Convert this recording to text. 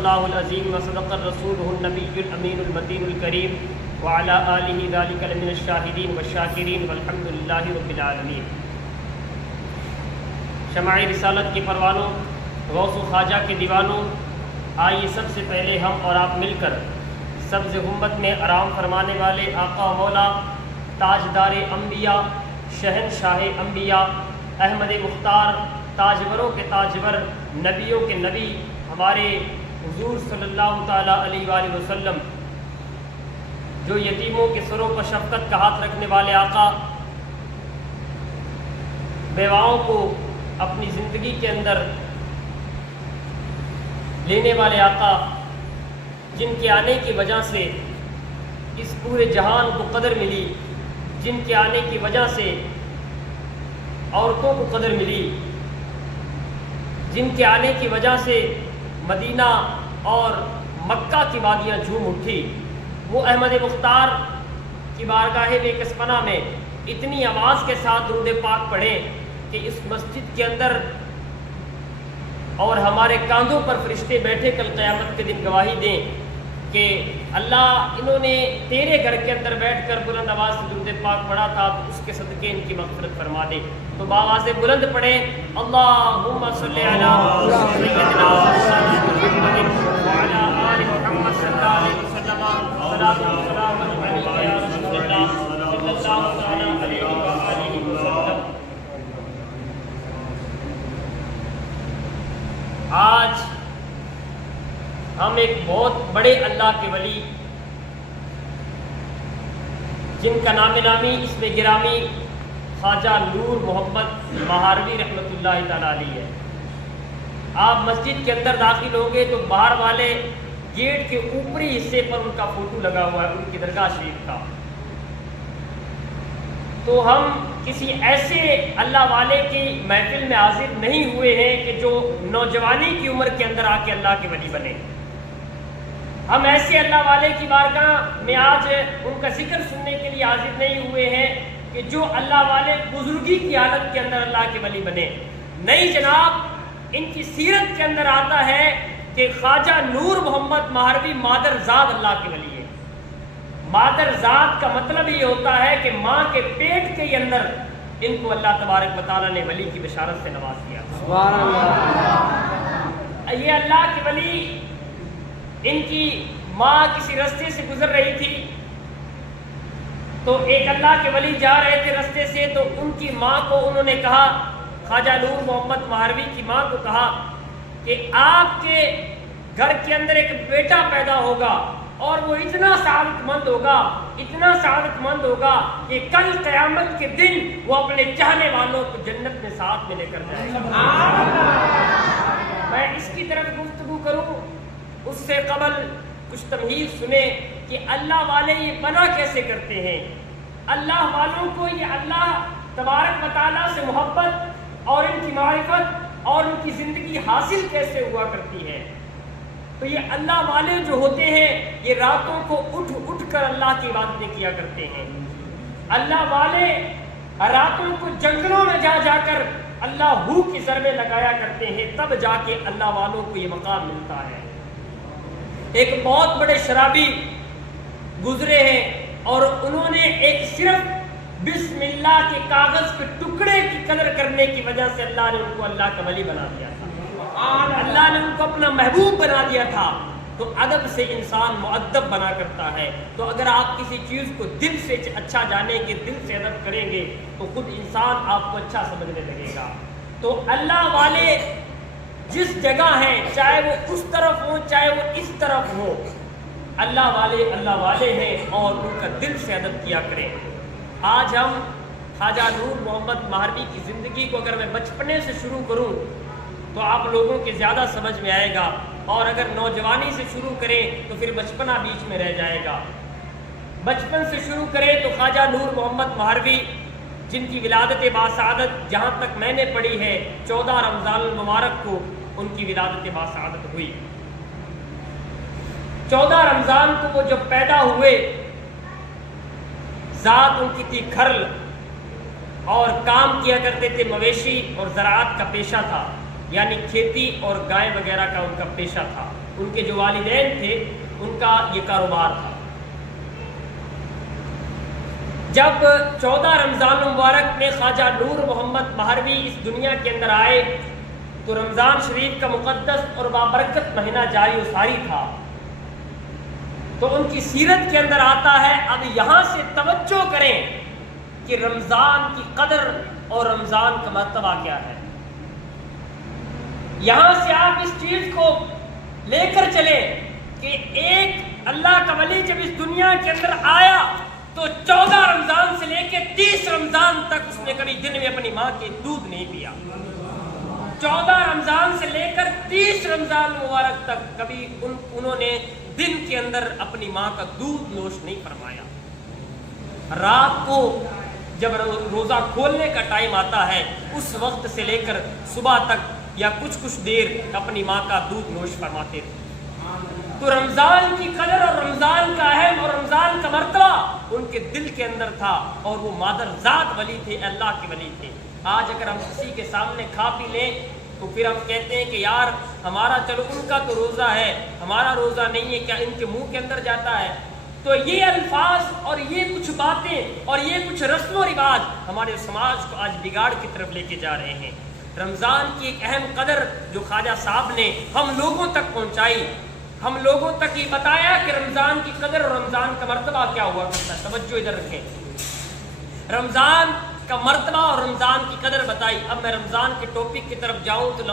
اللہ العظیم وصدق الرسول النبی الامین المتین الکریم وعلی آلہ ذالک لمن الشاہدین والشاکرین والحمد للہ رب العالمین۔ شمع رسالت کے پروانوں، غوث و خواجہ کے دیوانوں، آئیے سب سے پہلے ہم اور آپ مل کر سبز ہمت میں آرام فرمانے والے آقا مولا تاجدار انبیاء، شہنشاہ انبیاء، احمد مختار، تاجوروں کے تاجور، نبیوں کے نبی، ہمارے حضور صلی اللہ تعالیٰ علیہ وآلہ وسلم، جو یتیموں کے سروں پر شفقت کا ہاتھ رکھنے والے آقا، بیواؤں کو اپنی زندگی کے اندر لینے والے آقا، جن کے آنے کی وجہ سے اس پورے جہان کو قدر ملی، جن کے آنے کی وجہ سے عورتوں کو قدر ملی، جن کے آنے کی وجہ سے مدینہ اور مکہ کی وادیاں جھوم اٹھی، وہ احمد مختار کی بارگاہ بے کس پناہ میں اتنی آواز کے ساتھ درود پاک پڑھیں کہ اس مسجد کے اندر اور ہمارے کاندھوں پر فرشتے بیٹھے کل قیامت کے دن گواہی دیں کہ اللہ انہوں نے تیرے گھر کے اندر بیٹھ کر بلند آواز سے درود پاک پڑھا تھا، تو اس کے صدقے ان کی مغفرت فرما دے۔ تو بآواز بلند پڑھیں، اللہم صلی علی سیدنا محمد وعلی آل محمد صلی اللہ علیہ وسلم، صلاۃ و سلام علیک یا رسول اللہ صلی اللہ علیہ وآلہ وسلم۔ آج ہم ایک بہت بڑے اللہ کے ولی، جن کا نام نامی اسم گرامی خواجہ نور محمد مہاروی رحمۃ اللہ تعالیٰ علیہ ہے۔ آپ مسجد کے اندر داخل ہوں گے تو باہر والے گیٹ کے اوپری حصے پر ان کا فوٹو لگا ہوا ہے، ان کی درگاہ شریف کا۔ تو ہم کسی ایسے اللہ والے کی محفل میں حاضر نہیں ہوئے ہیں کہ جو نوجوانی کی عمر کے اندر آ کے اللہ کے ولی بنے۔ ہم ایسے اللہ والے کی بارگاہ میں آج ان کا ذکر سننے کے لیے حاضر نہیں ہوئے ہیں کہ جو اللہ والے بزرگی کی حالت کے اندر اللہ کے ولی بنے۔ نہیں جناب، ان کی سیرت کے اندر آتا ہے کہ خواجہ نور محمد مہاروی مادر زاد اللہ کے ولی ہے۔ مادر زاد کا مطلب یہ ہوتا ہے کہ ماں کے پیٹ کے اندر ان کو اللہ تبارک و تعالیٰ نے ولی کی بشارت سے نواز دیا۔ سبحان اللہ۔ یہ اللہ کے ولی، ان کی ماں کسی رستے سے گزر رہی تھی تو ایک اللہ کے ولی جا رہے تھے رستے سے، تو ان کی ماں کو انہوں نے کہا، خواجہ نور محمد مہاروی کی ماں کو کہا کہ آپ کے گھر کے اندر ایک بیٹا پیدا ہوگا اور وہ اتنا سعادت مند ہوگا، اتنا سعادت مند ہوگا کہ کل قیامت کے دن وہ اپنے چاہنے والوں کو جنت میں ساتھ میں لے کر جائے گا۔ میں اس کی طرف گفتگو کروں اس سے قبل کچھ تمہید سنیں کہ اللہ والے یہ بنا کیسے کرتے ہیں۔ اللہ والوں کو یہ اللہ تبارک و تعالیٰ سے محبت اور ان کی معرفت اور ان کی زندگی حاصل کیسے ہوا کرتی ہے۔ تو یہ اللہ والے جو ہوتے ہیں یہ راتوں کو اٹھ اٹھ کر اللہ کی عبادتیں کیا کرتے ہیں۔ اللہ والے راتوں کو جنگلوں میں جا جا کر اللہ ہو کی ضربیں لگایا کرتے ہیں، تب جا کے اللہ والوں کو یہ مقام ملتا ہے۔ ایک بہت بڑے شرابی گزرے ہیں اور انہوں نے ایک صرف بسم اللہ کے کاغذ کے ٹکڑے کی قدر کرنے کی وجہ سے اللہ نے ان کو اللہ کا ولی بنا دیا تھا، اللہ نے ان کو اپنا محبوب بنا دیا تھا۔ تو ادب سے انسان مؤدب بنا کرتا ہے۔ تو اگر آپ کسی چیز کو دل سے اچھا جانیں گے، دل سے ادب کریں گے تو خود انسان آپ کو اچھا سمجھنے لگے گا۔ تو اللہ والے جس جگہ ہیں، چاہے وہ اس طرف ہو چاہے وہ اس طرف ہو، اللہ والے ہیں اور ان کا دل سے ادب کیا کریں۔ آج ہم خواجہ نور محمد مہاروی کی زندگی کو اگر میں بچپنے سے شروع کروں تو آپ لوگوں کے زیادہ سمجھ میں آئے گا، اور اگر نوجوانی سے شروع کریں تو پھر بچپنا بیچ میں رہ جائے گا۔ بچپن سے شروع کریں تو خواجہ نور محمد مہاروی، جن کی ولادت باسعادت جہاں تک میں نے پڑھی ہے 14 رمضان المبارک کو ان کی ولادت باسعادت ہوئی۔ 14 رمضان کو وہ جب پیدا ہوئے، ذات ان کی تھی کھرل اور کام کیا کرتے تھے مویشی اور زراعت کا پیشہ تھا، یعنی کھیتی اور گائے وغیرہ کا ان کا پیشہ تھا۔ ان کے جو والدین تھے ان کا یہ کاروبار تھا۔ جب 14 رمضان المبارک میں خواجہ نور محمد مہروی اس دنیا کے اندر آئے تو رمضان شریف کا مقدس اور بابرکت مہینہ جاری و ساری تھا، تو ان کی سیرت کے اندر آتا ہے، اب یہاں سے توجہ کریں کہ رمضان کی قدر اور رمضان کا مرتبہ کیا ہے۔ یہاں سے آپ اس چیز کو لے کر چلیں کہ ایک اللہ کا ولی جب اس دنیا کے اندر آیا تو 14 رمضان سے لے کے 30 رمضان تک اس نے کبھی دن میں اپنی ماں کے دودھ نہیں پیا۔ 14 رمضان سے لے کر 30 رمضان مبارک تک کبھی انہوں نے دن کے اندر اپنی ماں کا دودھ نوش نہیں فرمایا۔ رات کو جب روزہ کھولنے کا ٹائم آتا ہے اس وقت سے لے کر صبح تک یا کچھ دیر اپنی ماں کا دودھ نوش فرماتے تھے۔ تو رمضان کی قدر اور رمضان کا اہم اور رمضان کا مرتبہ ان کے دل کے اندر تھا، اور وہ مادر ذات ولی تھے، اللہ کے ولی تھے۔ آج اگر ہم کسی کے سامنے کھا پی لیں تو پھر ہم کہتے ہیں کہ یار ہمارا چلو ان کا تو روزہ ہے، ہمارا روزہ نہیں ہے، کیا ان کے منہ کے اندر جاتا ہے؟ تو یہ الفاظ اور یہ کچھ باتیں اور یہ کچھ رسم و رواج ہمارے سماج کو آج بگاڑ کی طرف لے کے جا رہے ہیں۔ رمضان کی ایک اہم قدر جو خواجہ صاحب نے ہم لوگوں تک پہنچائی، ہم لوگوں تک یہ بتایا کہ رمضان کی قدر اور رمضان کا مرتبہ کیا ہوا کرتا ہے۔ توجہ ادھر رکھیں، رمضان کا مرتبہ اور رمضان کی قدر بتائی۔ اب میں رمضان کے ٹاپک کی طرف جاؤں تو